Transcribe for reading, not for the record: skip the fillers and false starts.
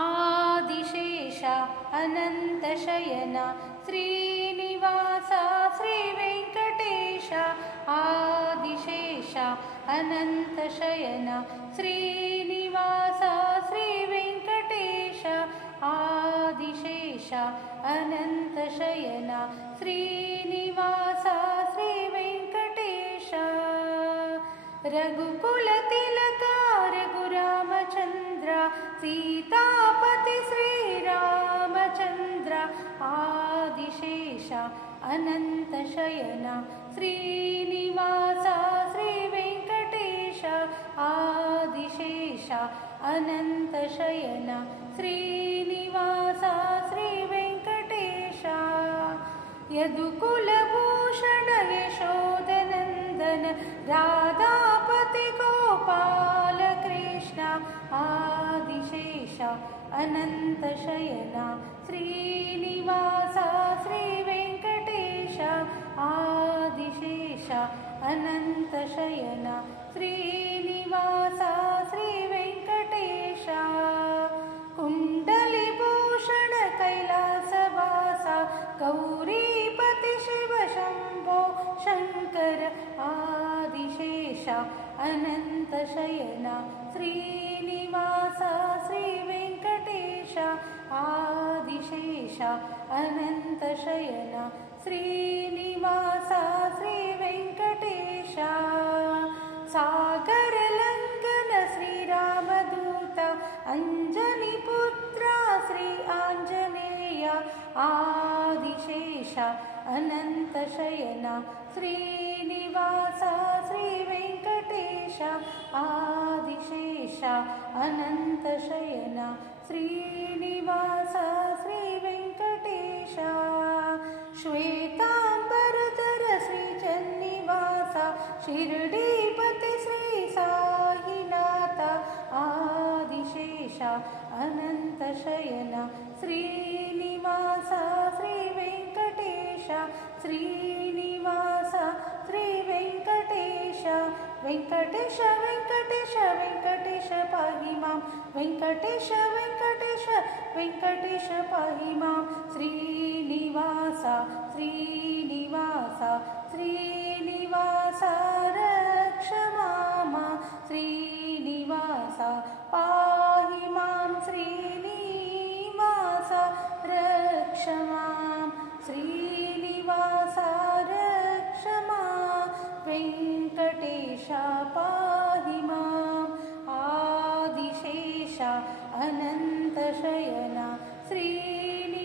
आदिशेष अनन्तशयन श्रीनिवास श्रीवेङ्कटेश आदिशेष अनन्तशयन श्रीनिवास श्रीवेङ्कटेश आदिशेष अनन्तशयन श्रीनिवास श्रीवेङ्कटेश रघुकुलतिलक रघुरामचन्द्र सीतापति श्रीरामचन्द्र आदिशेष अनन्तशयन श्रीनिवास श्रीवेङ्कटेश आदिशेष अनन्तशयन श्रीनिवास श्रीवेङ्कटेश यदुकुलभूषण यशोदनन्दन राधापति गोपाल कृष्ण आदिशेष अनन्तशयन श्रीनिवास श्रीवेङ्कटेश आदिशेष अनन्तशयन श्रीनिवास श्रीवेङ्कटेश कुण्डलिभूषण कैलासवास गौरीपति शिव शम्भो शङ्कर आदिशेष अनन्तशयन श्रीनिवास श्रीवेङ्कटेश आदिशेष अनन्तशयन श्रीनिवास श्रीवेङ्कटेश सागरलङ्घन श्रीरामदूत अञ्जनिपुत्र श्री आञ्जनेय आदिशेष अनन्तशयन श्रीनिवास श्रीवेङ्कटेश आदिशेष अनन्तशयन श्रीनिवास श्रीवेङ्कटेश श्वेताम्बरधर श्रीचन्निवास शिरडीपति श्री साईनाथ आदिशेष अनन्तशयन श्रीनिवास श्रीवेङ्कटेश श्रीनिवास श्रीवेङ्कटेश वेङ्कटेश वेङ्कटेश वेङ्कटेश पाहि मां वेङ्कटेश वेङ्कटेश वेङ्कटेश पाहि मां श्रीनिवास श्रीनिवास श्रीनिवास रक्ष मां श्रीनिवास पाहि मां श्रीनिवास रक्ष मां श्रीनिवास रक्ष मां वेङ्कटेश पाहि माम् आदिशेष अनन्तशयन श्रीनि